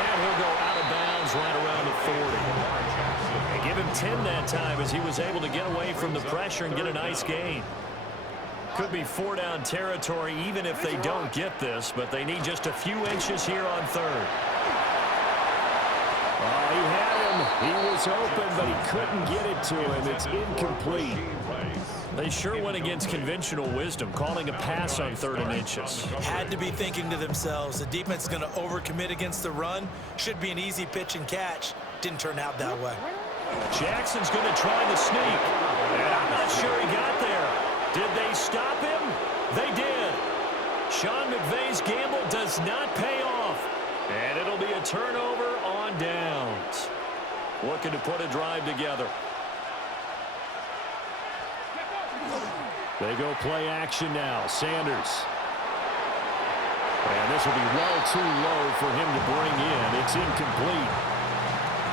And he'll go out of bounds right around the 40. They give him 10 that time as he was able to get away from the pressure and get a nice gain. Could be 4-down territory even if they don't get this, but they need just a few inches here on third. Oh, he had him. He was open, but he couldn't get it to him. It's incomplete. They sure went against conventional wisdom, calling a pass on 3rd and inches. Had to be thinking to themselves, the defense is going to overcommit against the run. Should be an easy pitch and catch. Didn't turn out that way. Jackson's going to try the sneak. And I'm not sure he got there. Did they stop him? They did. Sean McVay's gamble does not pay off. And it'll be a turnover on downs. Looking to put a drive together. They go play action now. Sanders. And this will be well too low for him to bring in. It's incomplete.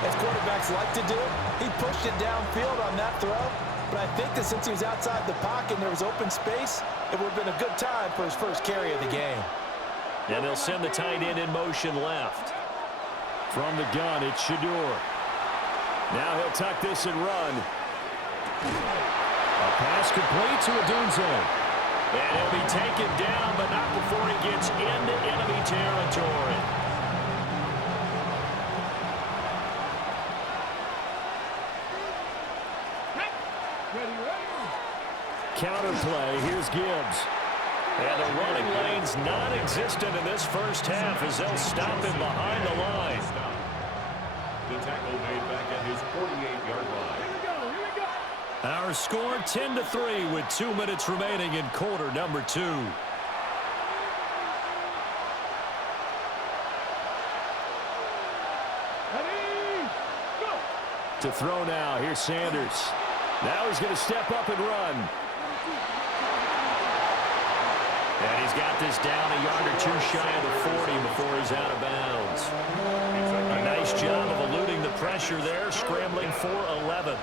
As quarterbacks like to do, he pushed it downfield on that throw. But I think that since he was outside the pocket and there was open space, it would have been a good time for his first carry of the game. And they'll send the tight end in motion left. From the gun, it's Shador. Now he'll tuck this and run. A pass complete to Odunze. And he'll be taken down, but not before he gets into enemy territory. Counter play. Here's Gibbs. And the running lane's non-existent in this first half as they'll stop him behind the line. The tackle made back at his 48-yard line. Our score 10-3 with 2 minutes remaining in quarter number 2. To throw now. Here's Sanders. Now he's going to step up and run. And he's got this down a yard or 2 shy of the 40 before he's out of bounds. A nice job of eluding the pressure there, scrambling for 11.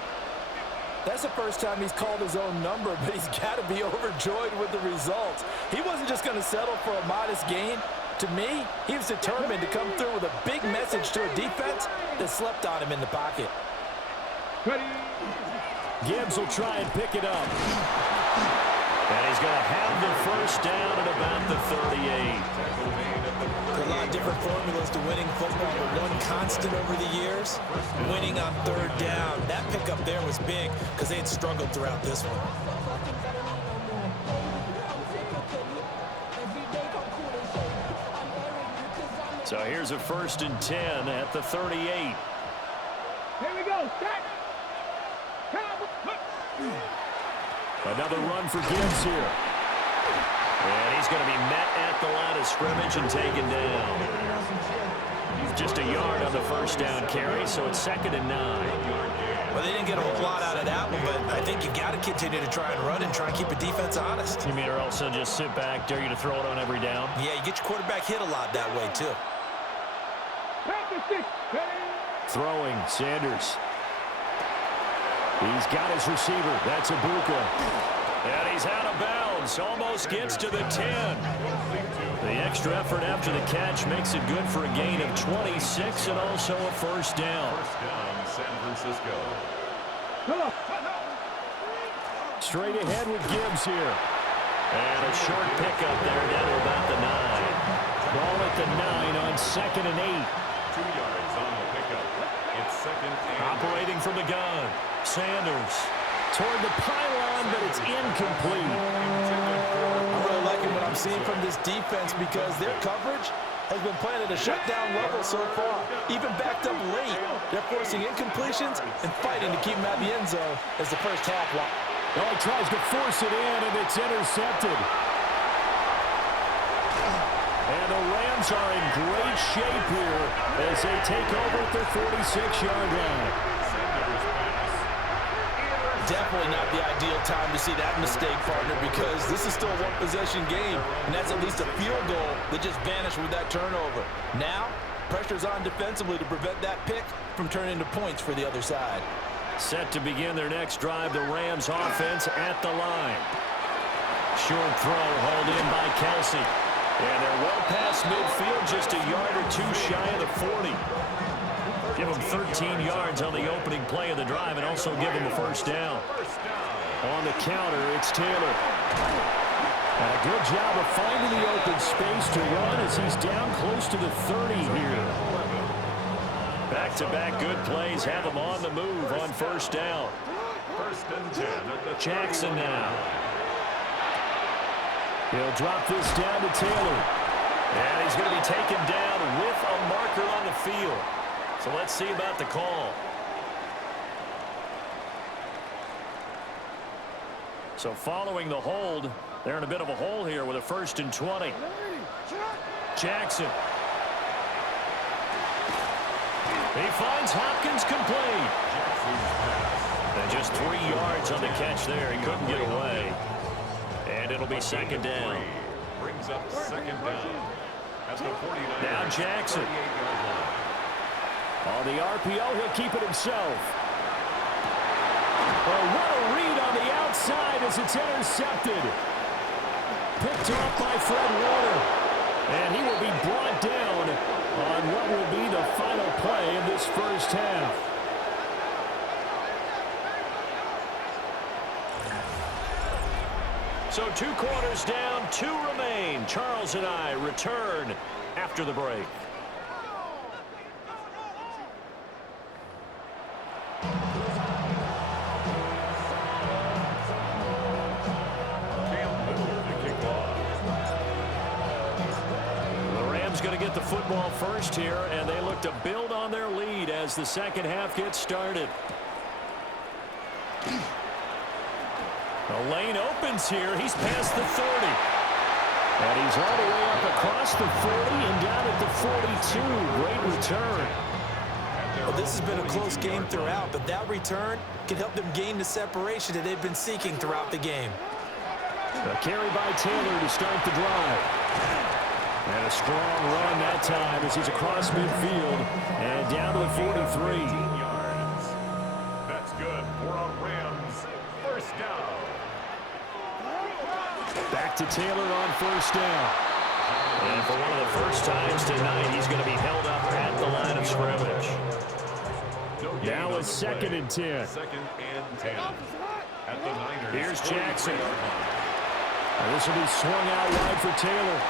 That's the first time he's called his own number, but he's got to be overjoyed with the results. He wasn't just going to settle for a modest gain. To me, he was determined to come through with a big message to a defense that slept on him in the pocket. Gibbs will try and pick it up. And he's going to have the first down at about the 38. There are a lot of different formulas to winning football, but one constant over the years, winning on 3rd down. That pickup there was big because they had struggled throughout this one. So here's a 1st and 10 at the 38. Here we go. Another run for Gibbs here. And he's going to be met at the line of scrimmage and taken down. Just a yard on the first down carry, so it's 2nd and 9. Well, they didn't get a whole lot out of that one, but I think you got to continue to try and run and try and keep the defense honest. You mean or else they'll just sit back, dare you to throw it on every down? Yeah, you get your quarterback hit a lot that way, too. Throwing, Sanders. He's got his receiver. That's Ibuka. And he's out of bounds. Almost gets to the 10. The extra effort after the catch makes it good for a gain of 26 and also a first down. First down, San Francisco. Straight ahead with Gibbs here. And a short pickup there down to about the 9. Ball at the 9 on 2nd and 8. 2 yards on the pickup. It's 2nd and Operating from the gun. Sanders. Toward the pylon, but it's incomplete. I'm really liking what I'm seeing from this defense because their coverage has been playing at a shutdown level so far. Even backed up late, they're forcing incompletions and fighting to keep them out of the end zone as the first half. Oh, he tries to force it in, and it's intercepted. And the Rams are in great shape here as they take over at their 46-yard line. Definitely not the ideal time to see that mistake, partner, because this is still a one-possession game, and that's at least a field goal that just vanished with that turnover. Now, pressure's on defensively to prevent that pick from turning into points for the other side. Set to begin their next drive, the Rams offense at the line. Short throw hauled in by Kelsey. And they're well past midfield, just a yard or two shy of the 40. Give them 13 yards on the opening play of the drive and also give them a first down. On the counter, it's Taylor. And a good job of finding the open space to run as he's down close to the 30 here. Back-to-back good plays have him on the move on first down. First and 10 at the Jackson now. He'll drop this down to Taylor. And he's going to be taken down with a marker on the field. So let's see about the call. So following the hold, they're in a bit of a hole here with a first and 20. Jackson. He finds Hopkins complete. And just 3 yards on the catch there. He couldn't get away. And it'll be second down. Brings up second down. At the 49. Now Jackson. On the RPO, he'll keep it himself. Oh, what a read on the outside as it's intercepted. Picked off by Fred Warner. And he will be brought down on what will be the final play of this first half. So 2 quarters down, 2 remain. Charles and I return after the break. Going to get the football first here, and they look to build on their lead as the second half gets started. The lane opens here. He's past the 30. And he's all the way up across the 40 and down at the 42. Great return. Well, this has been a close game throughout, but that return can help them gain the separation that they've been seeking throughout the game. A carry by Taylor to start the drive. And a strong run that time as he's across midfield and down to the 43. Yards. That's good for a Rams first down. Back to Taylor on first down. And for one of the first times tonight, he's going to be held up at the line of scrimmage. Now it's second and 10. Second and 10. At the Niners. Here's Jackson. And this will be swung out wide for Taylor.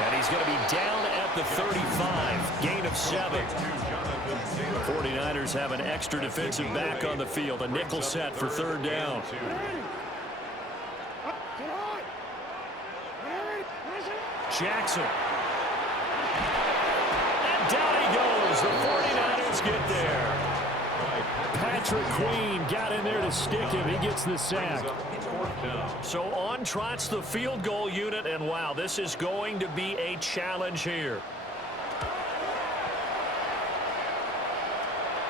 And he's going to be down at the 35. Gain of 7. The 49ers have an extra defensive back on the field. A nickel set for third down. Jackson. And down he goes. The 49ers get there. Patrick Queen got in there to stick him. He gets the sack. So on trots the field goal unit, and wow, this is going to be a challenge here.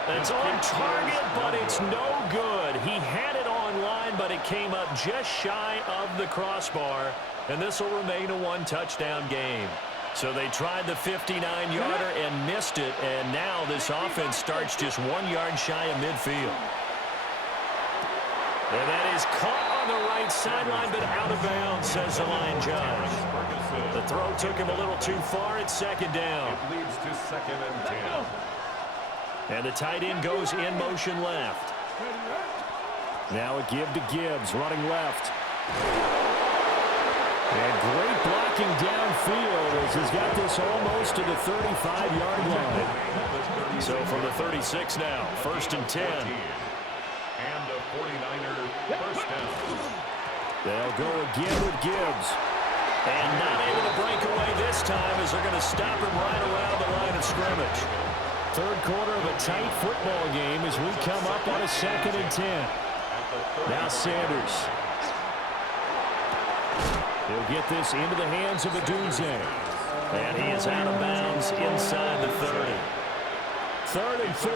It's on target, but it's no good. He had it on line, but it came up just shy of the crossbar, and this will remain a one-touchdown game. So they tried the 59-yarder and missed it, and now this offense starts just 1 yard shy of midfield. And that is caught on the right sideline, but out of bounds, says the line judge. The throw took him a little too far. It's second down. It leads to second and 10. And the tight end goes in motion left. Now a give to Gibbs, running left. And great blocking downfield as he's got this almost to the 35-yard line. So from the 36 now, first and 10. And a 49er first down. They'll go again with Gibbs. And not able to break away this time as they're going to stop him right around the line of scrimmage. Third quarter of a tight football game as we come up on a second and 10. Now Sanders. He'll get this into the hands of Adunze. And he is out of bounds inside the 30. Third and 4.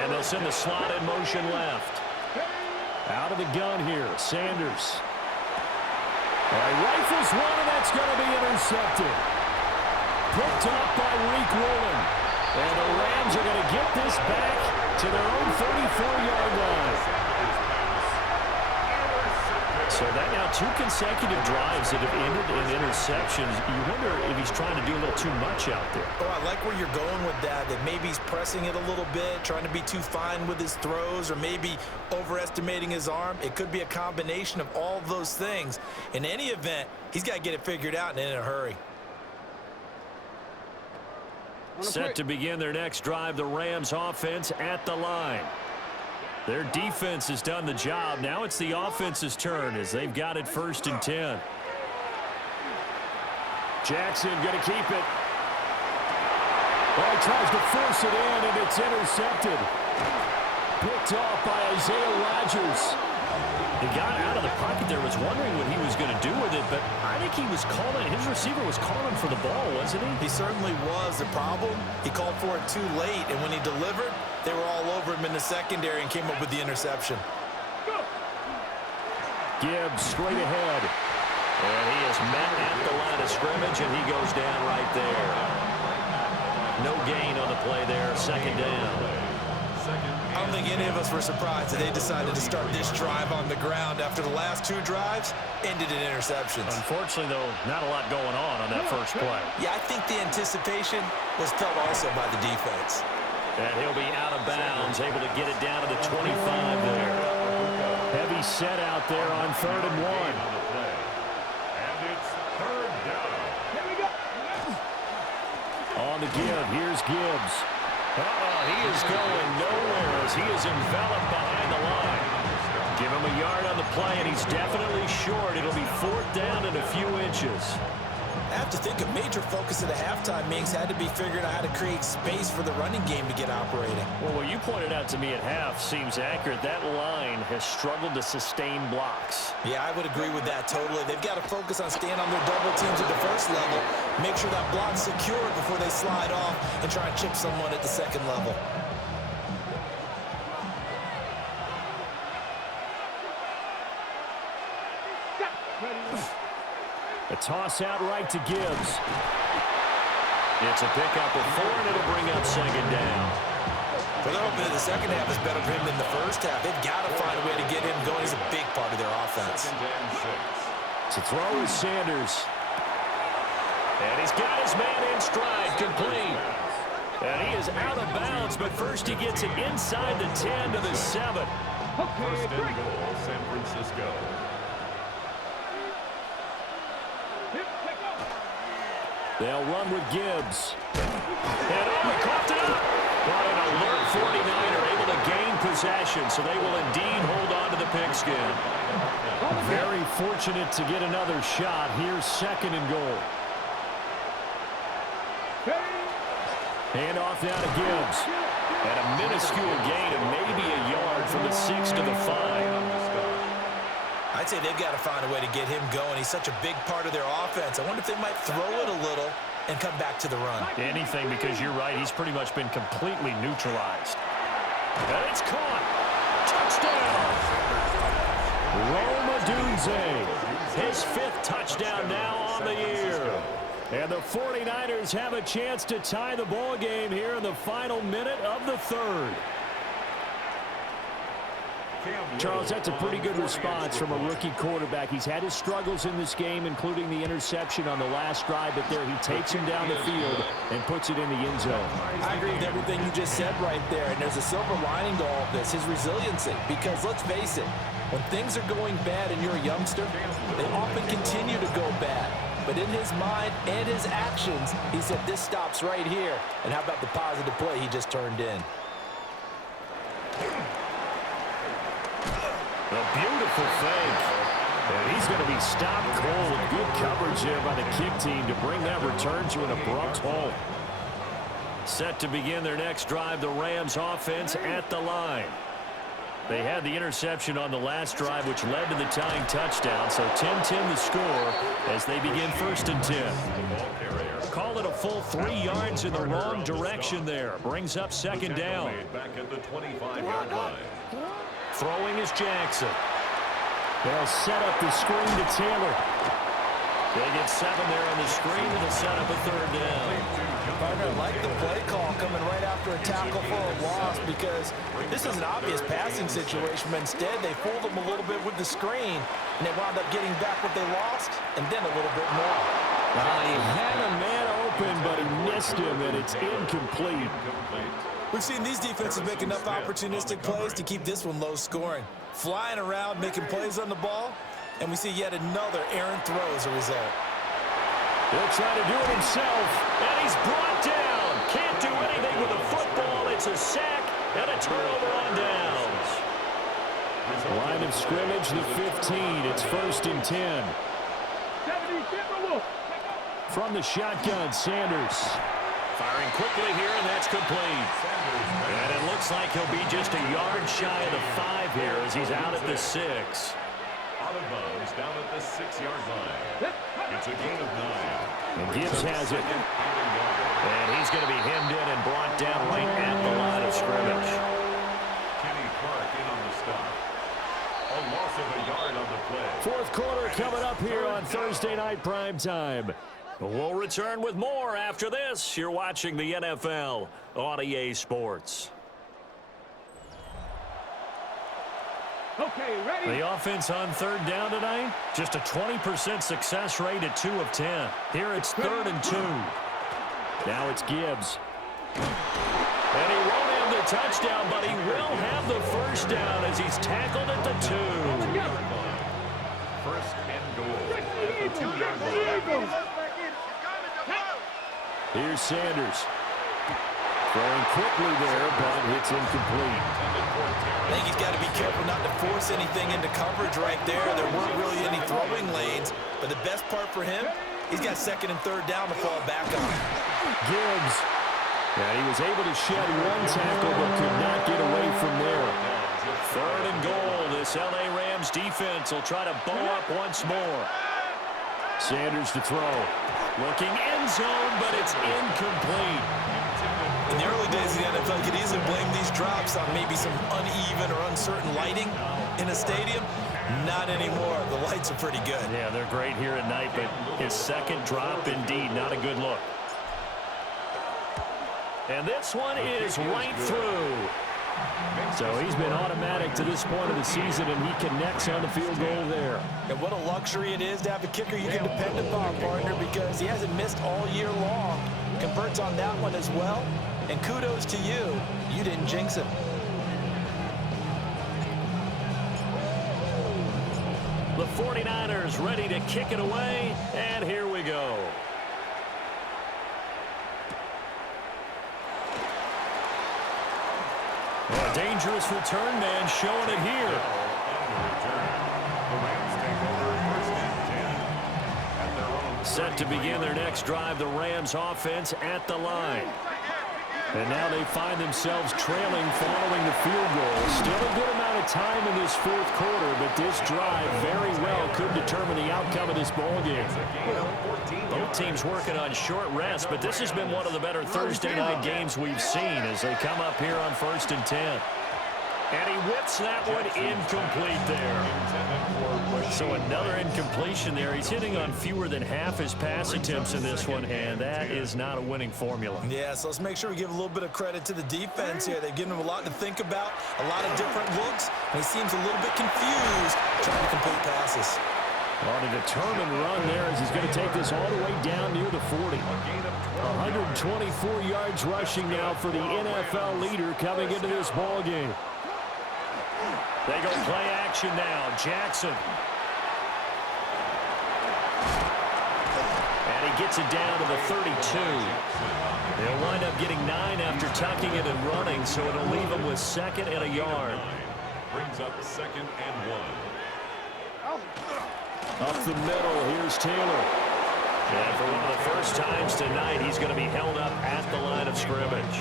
And they'll send the slot in motion left. Out of the gun here, Sanders. Rifles one, and that's going to be intercepted. Picked up by Reek Woolen. And the Rams are going to get this back to their own 34-yard line. So that now 2 consecutive drives that have ended in interceptions. You wonder if he's trying to do a little too much out there. Oh, I like where you're going with that maybe he's pressing it a little bit, trying to be too fine with his throws, or maybe overestimating his arm. It could be a combination of all of those things. In any event, he's got to get it figured out and in a hurry. Set to begin their next drive, the Rams offense at the line. Their defense has done the job. Now it's the offense's turn as they've got it 1st and 10. Jackson going to keep it. Well, he tries to force it in, and it's intercepted. Picked off by Isaiah Rodgers. He got out of the pocket there, was wondering what he was going to do with it, but I think he was calling, his receiver was calling for the ball, wasn't he? He certainly was. The problem, he called for it too late, and when he delivered, they were all over him in the secondary and came up with the interception. Gibbs straight ahead. And he is met at the line of scrimmage, and he goes down right there. No gain on the play there, 2nd down. I don't think any of us were surprised that they decided to start this drive on the ground after the last 2 drives ended in interceptions. Unfortunately, though, not a lot going on that first play. Yeah, I think the anticipation was felt also by the defense. And he'll be out of bounds, able to get it down to the 25 there. Heavy set out there on 3rd and 1. And it's 3rd down. Here we go. On the give, here's Gibbs. He is going nowhere as he is enveloped behind the line. Give him a yard on the play, and he's definitely short. It'll be 4th down and a few inches. I have to think a major focus of the halftime meetings had to be figuring out how to create space for the running game to get operating. Well, what you pointed out to me at half seems accurate. That line has struggled to sustain blocks. Yeah, I would agree with that totally. They've got to focus on staying on their double teams at the first level, make sure that block's secure before they slide off and try and chip someone at the 2nd level. A toss out right to Gibbs. It's a pickup of 4, and it'll bring up 2nd down. Well, they're hoping that the second half is better for him than the first half. They've got to find a way to get him going. He's a big part of their offense. 2nd and 6. To throw is Sanders. And he's got his man in stride, complete. And he is out of bounds, but first he gets it inside the 10 to the 7. 1st and goal, San Francisco. They'll run with Gibbs. And he caught it up. But an alert 49er able to gain possession, so they will indeed hold on to the pigskin. Very fortunate to get another shot. Here's 2nd and goal. Hand off now to Gibbs. And a minuscule gain of maybe a yard from the 6 to the 5. I'd say they've got to find a way to get him going. He's such a big part of their offense. I wonder if they might throw it a little and come back to the run. Anything, because you're right. He's pretty much been completely neutralized. And it's caught. Touchdown. Rome Odunze. His 5th touchdown now on the year. And the 49ers have a chance to tie the ball game here in the final minute of the 3rd. Charles, that's a pretty good response from a rookie quarterback. He's had his struggles in this game, including the interception on the last drive, but there he takes him down the field and puts it in the end zone. I agree with everything you just said right there, and there's a silver lining to all of this, his resiliency. Because let's face it, when things are going bad and you're a youngster, they often continue to go bad. But in his mind and his actions, he said this stops right here. And how about the positive play he just turned in? A beautiful fake. And he's going to be stopped cold. Good coverage there by the kick team to bring that return to an abrupt halt. Set to begin their next drive, the Rams offense at the line. They had the interception on the last drive, which led to the tying touchdown. So 10-10 the score as they begin 1st and 10. Call it a full 3 yards in the wrong direction there. Brings up 2nd down. Back at the 25-yard line. Throwing is Jackson. They'll set up the screen to Taylor. They get 7 there on the screen. It'll set up a 3rd down. Partner, like the play call. coming right after a tackle for a loss because this is an obvious passing situation, but instead they fooled them a little bit with the screen, and they wound up getting back what they lost and then a little bit more. He had a man open, but he missed him, and it's incomplete. We've seen these defenses make enough opportunistic plays to keep this one low scoring. Flying around, making plays on the ball, and we see yet another errant throw as a result. He'll try to do it himself, And he's brought down. Can't do anything with a football. It's a sack and a turnover on downs. line of scrimmage, the 15. It's 1st and 10. From the shotgun, Sanders. Firing quickly here, and that's complete. And it looks like he'll be just a yard shy of the 5 here as he's out at the 6. Out of bounds down at the 6-yard line. It's a gain of 9. And Gibbs has it. And he's going to be hemmed in and brought down right at the line of scrimmage. Kenny Clark in on the stop. A loss of a yard on the play. 4th quarter coming up here on Thursday Night Primetime. We'll return with more after this. You're watching the NFL on EA Sports. Okay, ready? The offense on 3rd down tonight, just a 20% success rate at 2 of 10. Here it's 3rd and 2. Now it's Gibbs. And he won't have the touchdown, but he will have the 1st down as he's tackled at the 2. 1st and goal at the 2-yard line. Here's Sanders. Throwing quickly there, but it's incomplete. I think he's got to be careful not to force anything into coverage right there. There weren't really any throwing lanes, but the best part for him, he's got 2nd and 3rd down to fall back on. Gibbs. Yeah, he was able to shed one tackle, but could not get away from there. 3rd and goal. This LA Rams defense will try to bow up once more. Sanders to throw. Looking end zone, but it's incomplete. In the early days of the NFL, you could easily blame these drops on maybe some uneven or uncertain lighting in a stadium. Not anymore. The lights are pretty good. Yeah, they're great here at night, but his 2nd drop, indeed, not a good look. And this one is right through. So he's been automatic to this point of the season, and he connects on the field goal there. And what a luxury it is to have a kicker you can depend upon, partner, because he hasn't missed all year long. Converts on that one as well. And kudos to you. You didn't jinx him. The 49ers ready to kick it away, and here we go. A dangerous return man showing it here. Set to begin their next drive, the Rams offense at the line. And now they find themselves trailing following the field goal. Still a good amount of time in this 4th quarter, but this drive very well could determine the outcome of this ballgame. Both teams working on short rest, but this has been one of the better Thursday night games we've seen as they come up here on 1st and 10. And he whips that one incomplete there. So another incompletion there. He's hitting on fewer than half his pass attempts in this one, and that is not a winning formula. Yeah, so let's make sure we give a little bit of credit to the defense here. They've given him a lot to think about, a lot of different looks, and he seems a little bit confused trying to complete passes. On a determined run there as he's going to take this all the way down near the 40. 124 yards rushing now for the NFL leader coming into this ballgame. They go play action now. Jackson. And he gets it down to the 32. They'll wind up getting 9 after tucking it and running, so it'll leave them with 2nd and a yard. Brings up 2nd and 1. Up the middle, here's Taylor. And for one of the first times tonight, he's going to be held up at the line of scrimmage.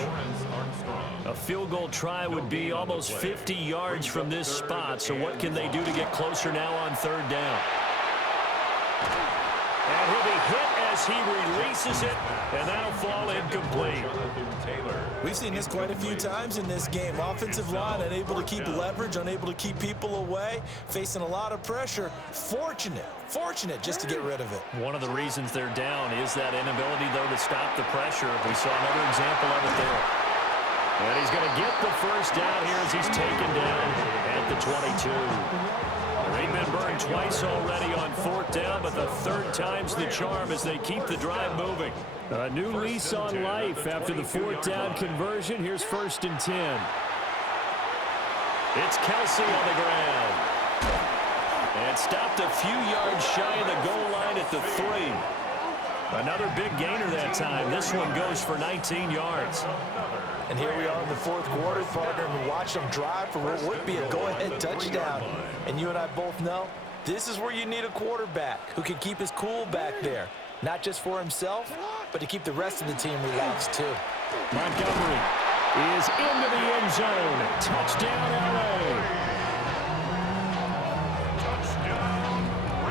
A field goal try would be almost 50 yards from this spot, so what can they do to get closer now on 3rd down? And he'll be hit as he releases it, and that'll fall incomplete. We've seen this quite a few times in this game. Offensive line unable to keep leverage, unable to keep people away, facing a lot of pressure. Fortunate just to get rid of it. One of the reasons they're down is that inability, though, to stop the pressure. We saw another example of it there. And he's going to get the first down here as he's taken down at the 22. They've been burned twice already on fourth down, but the third time's the charm as they keep the drive moving. A new lease on life after the fourth down conversion. Here's 1st and 10. It's Kelsey on the ground. And stopped a few yards shy of the goal line at the 3. Another big gainer that time. This one goes for 19 yards. And here we are in the fourth quarter, partner, and watch them drive for what would be a go-ahead touchdown. And you and I both know this is where you need a quarterback who can keep his cool back there. Not just for himself, but to keep the rest of the team relaxed too. Montgomery is into the end zone. Touchdown, L.A.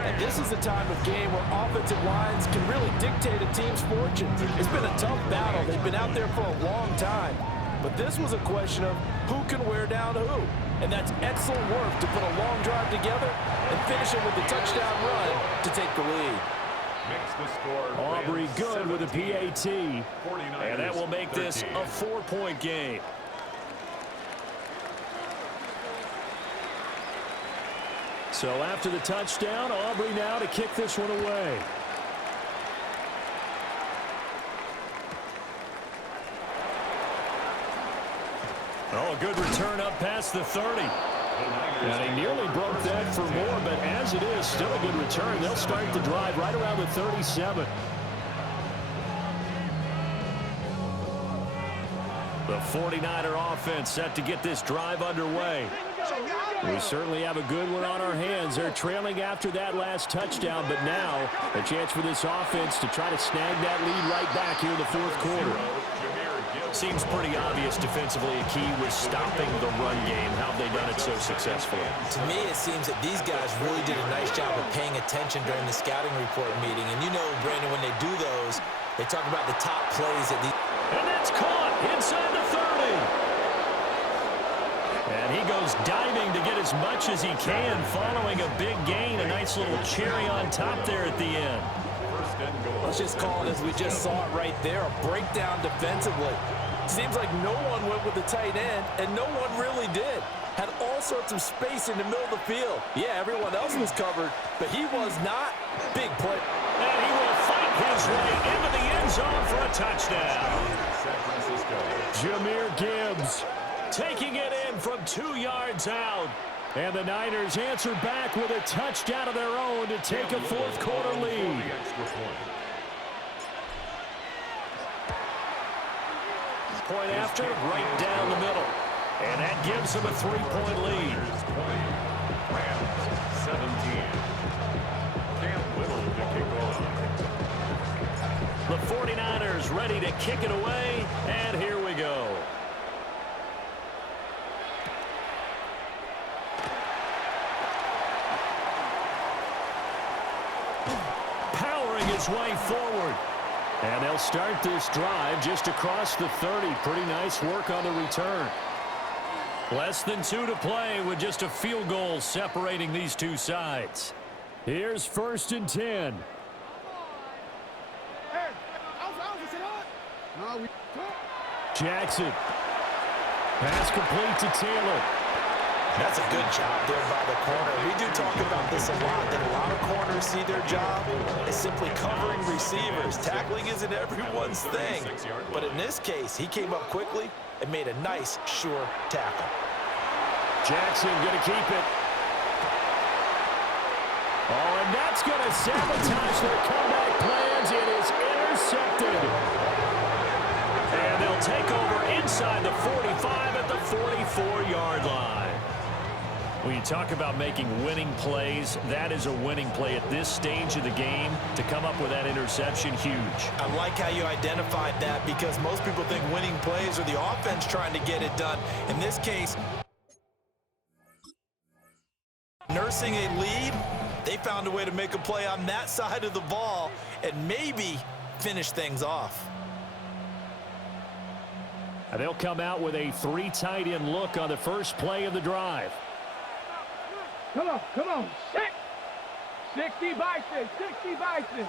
And this is the time of game where offensive lines can really dictate a team's fortunes. It's been a tough battle. They've been out there for a long time. But this was a question of who can wear down who. And that's excellent work to put a long drive together and finish it with a touchdown run to take the lead. Aubrey good with a PAT. And that will make this a 4-point game. So after the touchdown, Aubrey now to kick this one away. Oh, a good return up past the 30. And he nearly broke that for more, but as it is, still a good return. They'll start the drive right around the 37. The 49er offense set to get this drive underway. We certainly have a good one on our hands. They're trailing after that last touchdown, but now a chance for this offense to try to snag that lead right back here in the fourth quarter. Seems pretty obvious defensively a key was stopping the run game. How have they done it so successfully? To me, it seems that these guys really did a nice job of paying attention during the scouting report meeting. And you know, Brandon, when they do those, they talk about the top plays that these... And that's caught inside the 30. And he goes diving to get as much as he can, following a big gain. A nice little cherry on top there at the end. Let's just call it as we just saw it right there, a breakdown defensively. Seems like no one went with the tight end, and no one really did. Had all sorts of space in the middle of the field. Yeah, everyone else was covered, but he was not. Big play. And he will fight his way into the end zone for a touchdown. Jahmyr Gibbs taking it in from 2 yards out. And the Niners answer back with a touchdown of their own to take a fourth quarter lead. Point after, right down the middle. And that gives him a 3-point lead. Rams, 17. Cam Whittle to kick off. The 49ers ready to kick it away, and here we go. Powering his way forward. And they'll start this drive just across the 30. Pretty nice work on the return. Less than 2 to play with just a field goal separating these two sides. Here's 1st and 10. Jackson. Pass complete to Taylor. That's a good job there by the corner. We do talk about this a lot, that a lot of corners see their job as simply covering receivers. Tackling isn't everyone's thing. But in this case, he came up quickly and made a nice, sure tackle. Jackson going to keep it. Oh, and that's going to sabotage their comeback plans. It is intercepted. And they'll take over inside the 45 at the 44-yard line. When you talk about making winning plays, that is a winning play at this stage of the game. To come up with that interception, huge. I like how you identified that because most people think winning plays are the offense trying to get it done. In this case, nursing a lead They found a way to make a play on that side of the ball and maybe finish things off. And they'll come out with a 3 tight end look on the first play of the drive. Come on, come on. 60 Bison, 60 Bison.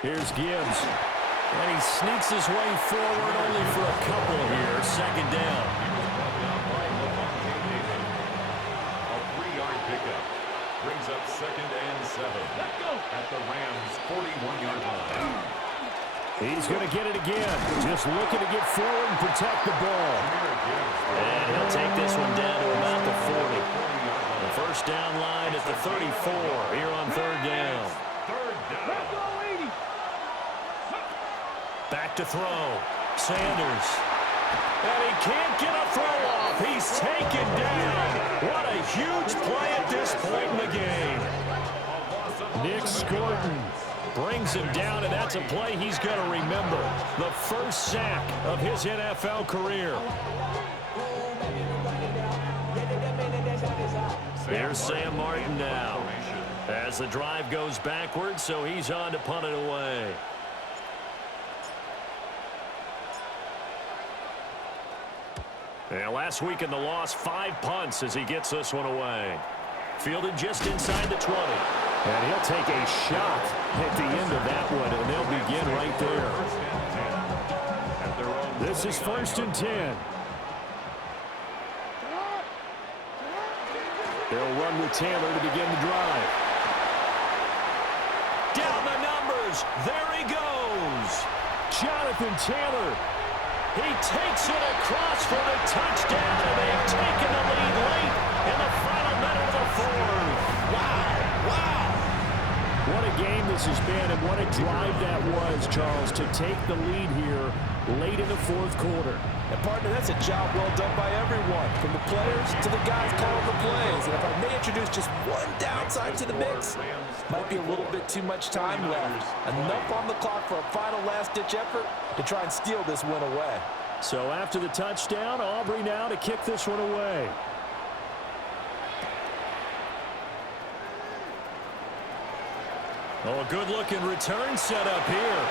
Here's Gibbs. And he sneaks his way forward only for a couple here. Second down. A 3-yard pickup brings up 2nd and 7 at the Rams' 41-yard line. He's going to get it again. Just looking to get forward and protect the ball. And he'll take this one down to about the 40. The first down line at the 34 here on 3rd down. Back to throw. Sanders. And he can't get a throw off. He's taken down. What a huge play at this point in the game. Nick Scorton brings him down, and that's a play he's going to remember. The first sack of his NFL career. Here's Sam Martin now. As the drive goes backwards, so he's on to punt it away. And last week in the loss, 5 punts as he gets this one away. Fielded just inside the 20. And he'll take a shot at the end of that one, and they'll begin right there. This is 1st and 10. They'll run with Taylor to begin the drive. Down the numbers. There he goes. Jonathan Taylor. He takes it across for the touchdown, and they've taken the lead late in the final minute of the 4th. Wow, wow. What a game this has been, and what a drive that was, Charles, to take the lead here late in the 4th quarter. And partner, that's a job well done by everyone, from the players to the guys calling the plays. And if I may introduce just one downside to the mix, might be a little bit too much time left. Enough on the clock for a final last-ditch effort to try and steal this win away. So after the touchdown, Aubrey now to kick this one away. Oh, a good-looking return set up here.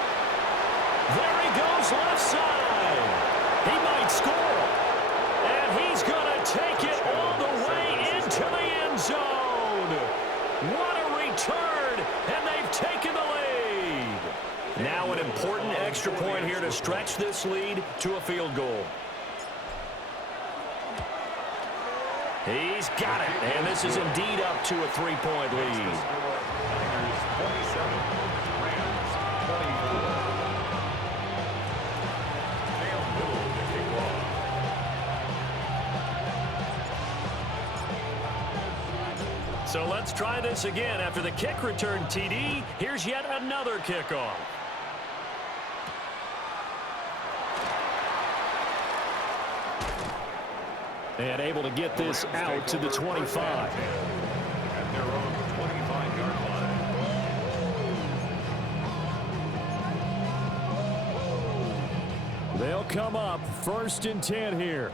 There he goes left side. He might score. And he's going to take it all the way into the end zone. What a return, and they've taken the lead. Now an important extra point here to stretch this lead to a field goal. He's got it, and this is indeed up to a 3-point lead. So let's try this again. After the kick return TD, here's yet another kickoff. And able to get this out to the 25. At their own 25-yard line. They'll come up 1st and 10 here.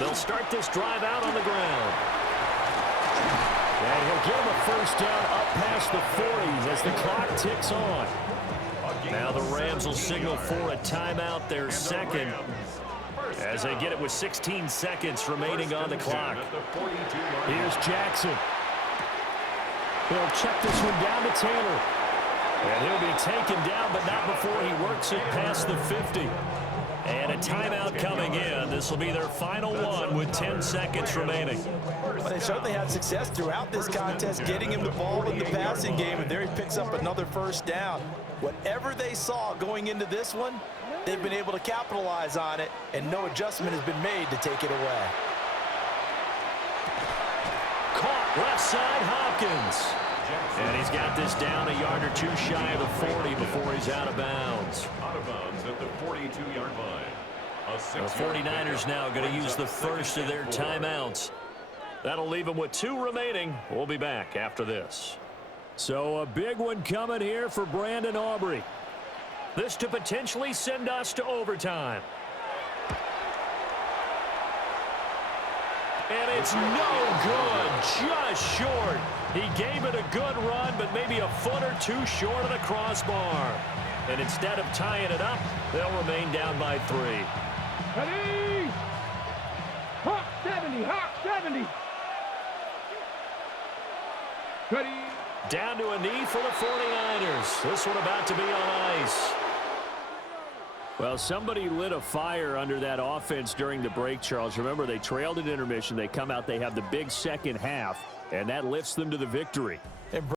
They'll start this drive out on the ground. And he'll get him a first down up past the 40s as the clock ticks on. Now the Rams will signal for a timeout, their second, as they get it with 16 seconds remaining on the clock. Here's Jackson. He'll check this one down to Taylor. And he'll be taken down, but not before he works it past the 50. And a timeout coming in. This will be their final one with 10 seconds remaining. Well, they certainly had success throughout this contest, getting him the ball in the passing game, and there he picks up another first down. Whatever they saw going into this one, they've been able to capitalize on it, and no adjustment has been made to take it away. Caught left side, Hopkins. And he's got this down a yard or two shy of the 40 before he's out of bounds. Out of bounds at the 42-yard line. The 49ers now going to use the first of their timeouts. That'll leave them with 2 remaining. We'll be back after this. So a big one coming here for Brandon Aubrey. This to potentially send us to overtime. And it's no good, just short. He gave it a good run, but maybe a foot or two short of the crossbar. And instead of tying it up, they'll remain down by 3. Ready? Hawk 70, Hawk 70. Ready? Down to a knee for the 49ers. This one about to be on ice. Well, somebody lit a fire under that offense during the break, Charles. Remember, they trailed at intermission. They come out, they have the big second half, and that lifts them to the victory.